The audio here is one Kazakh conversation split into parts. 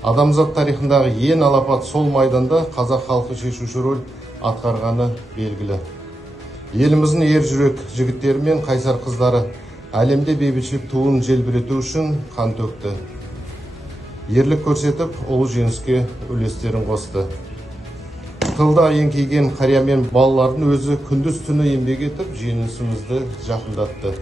Адамзат тарихындағы ең алапат сол майданда қазақ халқы шешуші рөл атқарғаны белгілі. Еліміздің ер жүрек жігіттері мен қайсар қыздары әлемде бейбітшілік туын желбірету үшін қан төкті. Ерлік көрсетіп, ұлы жеңіске үлестерін қосты. Тылда еңкейген қария мен балалардың өзі күндіз түні еңбек етіп, жеңісімізді жақындатты.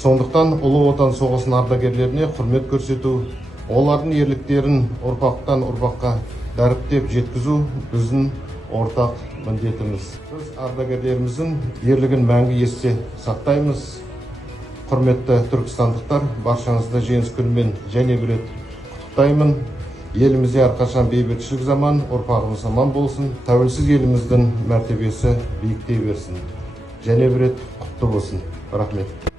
Сондықтан ұлы отан соғысының ардагерлеріне құрмет көрсету, олардың ерліктерін ұрпақтан ұрпаққа дәріптеп жеткізу біздің ортақ міндетіміз. Біз ардагерлеріміздің ерлігін мәңгі есте сақтаймыз. Құрметті түркістандықтар, баршаңызды жеңіс күнімен және бір рет құттықтаймын. Елімізде әрқашан бейбітшілік заман, ұрпағымыз аман болсын. Тәуелсіз еліміздің мәртебесі биіктей берсін. Және бір рет құтты болсын. Рахмет.